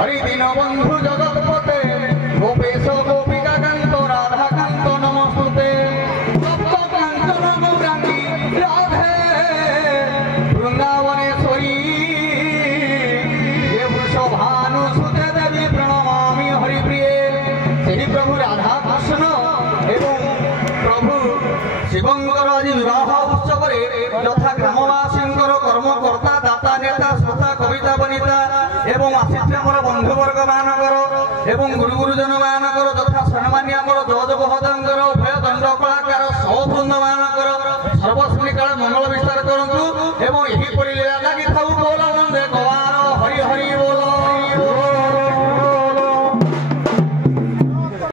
हरिदीन बंधु जगतपते गोपेश गोपिका कांत राधा कांत नमस्तुते सप्त कांचन गौरांगी राधे वृंदावनेश्वरी ये वृषभानुसुते देवी प्रणमामि हरिप्रिये। ସେହି ପ୍ରଭୁ ରାଧା କୃଷ୍ଣ ଏବଂ ପ୍ରଭୁ ଶିବଙ୍କର ଆଜି ବିବାହ ଉତ୍ସବରେ ଯଥା ଗ୍ରାମବାସୀଙ୍କର କର୍ମକର୍ତ୍ତା ଦାତା ନେତା ଶ୍ରୋତା କବିତା ବନିତା ଏବଂ ଆସିଛି ଆମର ବନ୍ଧୁବର୍ଗ ମାନଙ୍କର ଏବଂ ଗୁରୁ ଗୁରୁଜନ ମାନଙ୍କର ଯଥା ସମ୍ମାନୀୟ ଆମର ଜଜ ମହୋଦୟଙ୍କର ଉଭୟ ଦଣ୍ଡ କଳାକାର ସହବୃନ୍ଦ ମାନଙ୍କର ସର୍ବଶ୍ରେଣୀ କାଳ ମଙ୍ଗଳ ବିଷୟ